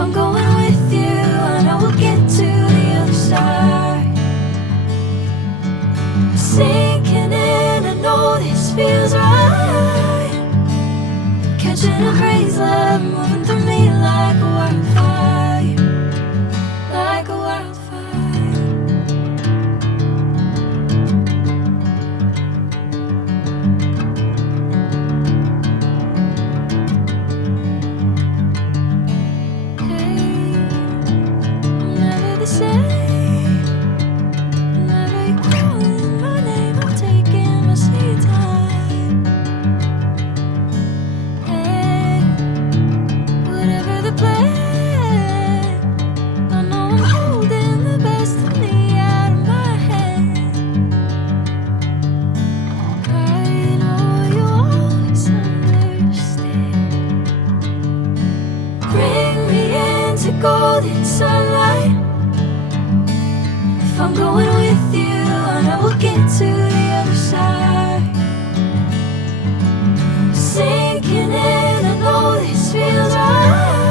I'm going with you, I know we'll get to the other side. Sinking in, I know this feels right. Catching a crazy love, moving through me like a wildfire, like a wildfire. Golden sunlight. If I'm going with you, I know we'll get to the other side. Sinking in, I know this feels right.